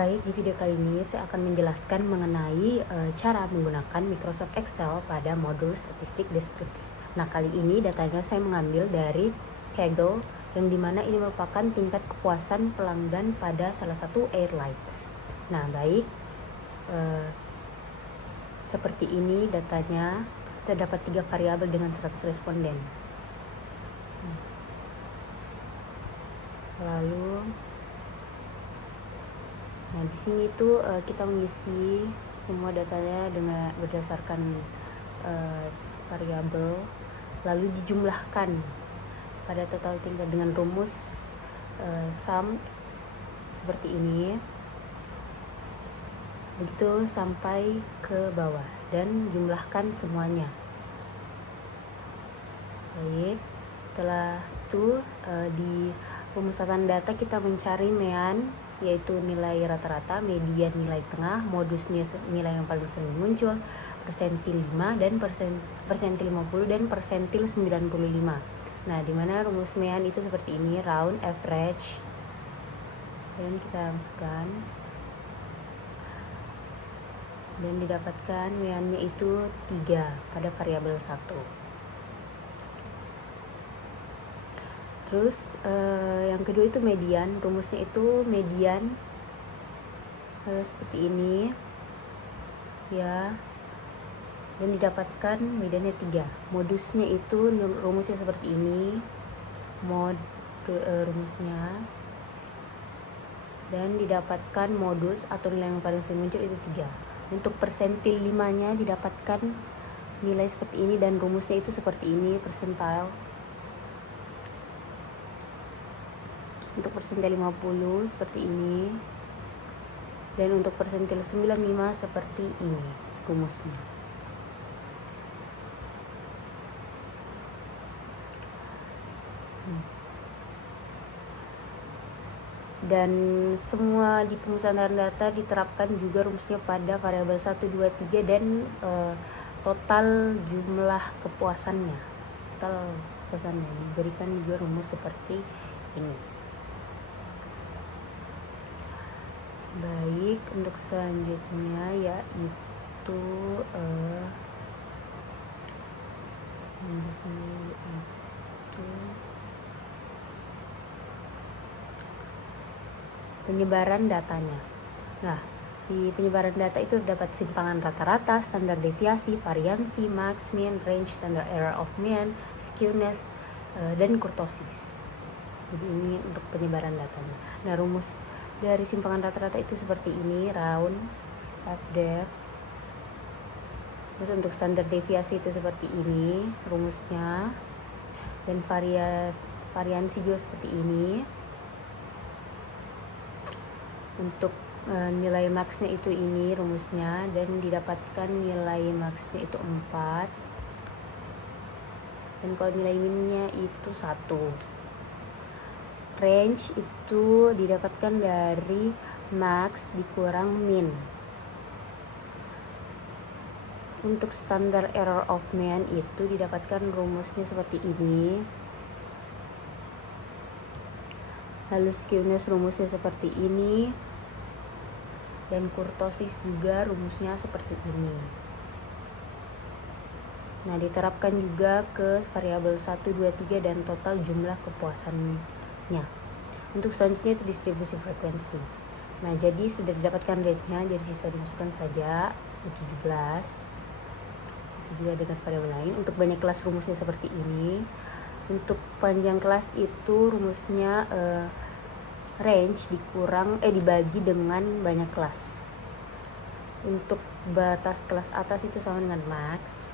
Baik, di video kali ini saya akan menjelaskan mengenai cara menggunakan Microsoft Excel pada modul statistik deskriptif. Nah, kali ini datanya saya mengambil dari Kaggle, yang dimana ini merupakan tingkat kepuasan pelanggan pada salah satu airlines. Nah, baik, seperti ini datanya. Terdapat 3 variabel dengan 100 responden. Lalu nah, di sini itu kita mengisi semua datanya dengan berdasarkan variabel, lalu dijumlahkan pada total tingkat dengan rumus sum seperti ini, begitu sampai ke bawah dan jumlahkan semuanya. Baik, setelah itu di pemusatan data kita mencari mean, yaitu nilai rata-rata, median nilai tengah, modusnya nilai yang paling sering muncul, persentil 5 dan persentil 50 dan persentil 95. Nah, dimana rumus mean itu seperti ini, round, average, dan kita masukkan dan didapatkan meannya itu 3 pada variabel 1. Terus yang kedua itu median, rumusnya itu median seperti ini ya, dan didapatkan mediannya 3. Modusnya itu rumusnya seperti ini, rumusnya, dan didapatkan modus atau nilai yang paling sering muncul itu 3. Untuk persentil 5 nya didapatkan nilai seperti ini dan rumusnya itu seperti ini, percentile. Untuk persentil 50 seperti ini, dan untuk persentil 95 seperti ini rumusnya. Dan semua di pemusatan data diterapkan juga rumusnya pada variabel 1, 2, 3 dan total jumlah kepuasannya. Total kepuasannya diberikan juga rumus seperti ini. Baik, untuk selanjutnya yaitu penyebaran datanya. Nah, di penyebaran data itu terdapat simpangan rata-rata, standar deviasi, variansi, max, mean, range, standard error of mean, skewness, dan kurtosis. Jadi ini untuk penyebaran datanya. Nah, rumus dari simpangan rata-rata itu seperti ini, round, fdef. Terus untuk standar deviasi itu seperti ini rumusnya, dan variansi juga seperti ini. Untuk nilai max-nya itu ini rumusnya, dan didapatkan nilai max-nya itu 4, dan kalau nilai min-nya itu 1. Range itu didapatkan dari max dikurang min. Untuk standard error of mean itu didapatkan rumusnya seperti ini. Lalu skewness rumusnya seperti ini. Dan kurtosis juga rumusnya seperti ini. Nah, diterapkan juga ke variabel 1, 2, 3 dan total jumlah kepuasannya. Untuk selanjutnya itu distribusi frekuensi. Nah, jadi sudah didapatkan rate-nya, jadi sisa dimasukkan saja 17. Itu juga dengan variabel lain. Untuk banyak kelas rumusnya seperti ini. Untuk panjang kelas itu rumusnya range dibagi dengan banyak kelas. Untuk batas kelas atas itu sama dengan max,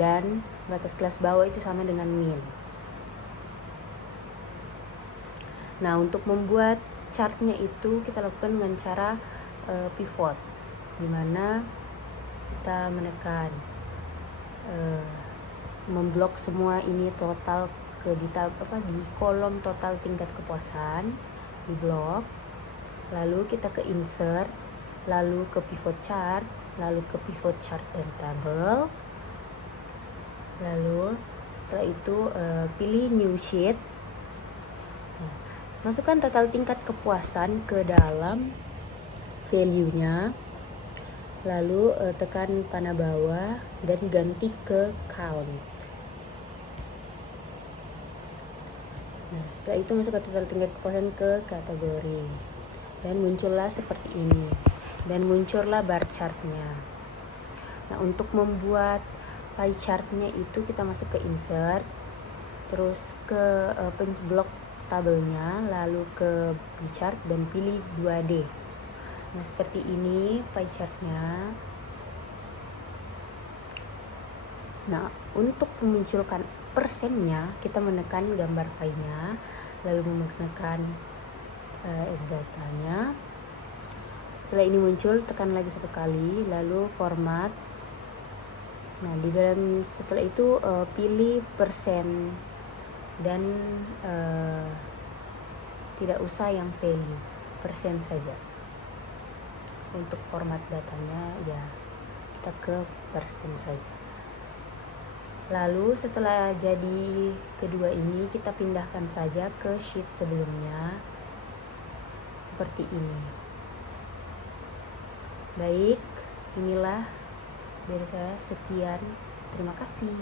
dan batas kelas bawah itu sama dengan min. Nah, untuk membuat chartnya itu kita lakukan dengan cara pivot, dimana kita menekan memblok semua ini total di kolom total tingkat kepuasan, di blok, lalu kita ke insert, lalu ke pivot chart, lalu ke pivot chart dan table, lalu setelah itu pilih new sheet. Masukkan total tingkat kepuasan ke dalam value-nya, lalu tekan panah bawah dan ganti ke count. Nah, setelah itu masuk ke total tingkat kepuasan ke kategori, dan muncullah seperti ini, dan muncullah bar chartnya. Nah, untuk membuat pie chartnya itu kita masuk ke insert, terus ke blok tabelnya, lalu ke pie chart dan pilih 2D. Nah, seperti ini pie chartnya. Nah, untuk memunculkan persennya, kita menekan gambar pie-nya, lalu menekan datanya. Setelah ini muncul, tekan lagi satu kali, lalu format. Nah, di dalam setelah itu pilih persen dan tidak usah yang value, persen saja. Untuk format datanya ya kita ke persen saja. Lalu setelah jadi kedua ini, kita pindahkan saja ke sheet sebelumnya seperti ini. Baik, inilah dari saya, sekian, terima kasih.